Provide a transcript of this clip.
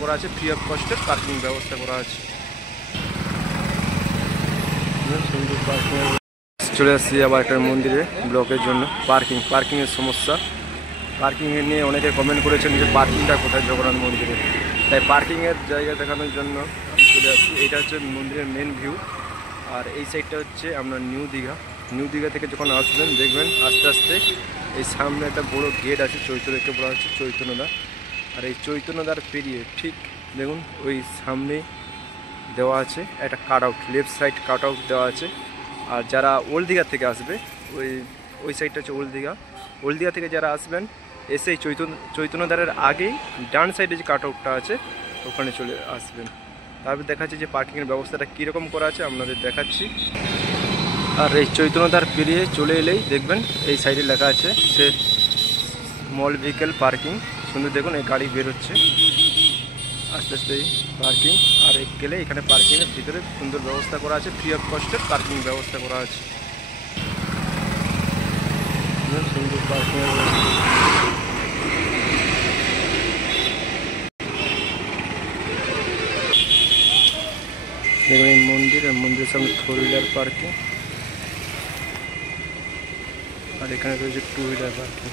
করা আছে, free of কস্টের parking ব্যবস্থা করা আছে। চলে আসছি আবার একটা মন্দিরে ব্লকের জন্য। পার্কিংয়ের সমস্যা, পার্কিংয়ের নিয়ে অনেকে কমেন্ট করেছেন যে পার্কিংটা কোথায় জগন্নাথ মন্দিরে, তাই পার্কিংয়ের জায়গা দেখানোর জন্য আমি চলে আসছি। এটা হচ্ছে মন্দিরের মেন ভিউ, আর এই সাইডটা হচ্ছে আপনার নিউ দীঘা থেকে যখন আসবেন দেখবেন আস্তে আস্তে এই সামনে একটা বড় গেট আছে, চৈতন্যকে বলা হচ্ছে চৈতন্যদা। আর এই চৈতন্যদার পেরিয়ে ঠিক দেখুন ওই সামনে দেওয়া আছে একটা cut out, left side cut out দেওয়া আছে। আর যারা ওল্ড দীঘা থেকে আসবে ওই সাইডটা হচ্ছে ওল্ড দীঘা থেকে যারা আসবেন এসে চৈতন্যদারের আগেই ডান সাইডে যে কাট আউটটা আছে ওখানে চলে আসবেন। তারপর দেখাচ্ছি যে পার্কিংয়ের ব্যবস্থাটা কীরকম করা আছে আপনাদের দেখাচ্ছি। আর এই চৈতন্যদার পেরিয়ে চলে এলেই দেখবেন এই সাইডে লেখা আছে সে স্মল ভেহিকেল পার্কিং। সুন্দর দেখুন এই গাড়ি বেরোচ্ছে আস্তে আস্তে পার্কিং। আর গেলে এখানে পার্কিংয়ের ভিতরে সুন্দর ব্যবস্থা করা আছে, ফ্রি অফ কস্টের পার্কিং ব্যবস্থা করা আছে। সুন্দর পার্কিংয়ের দেখুন এই মন্দিরের সামনে 4 হুইলার পার্কিং, আর এখানে রয়েছে 2 হুইলার পার্কিং।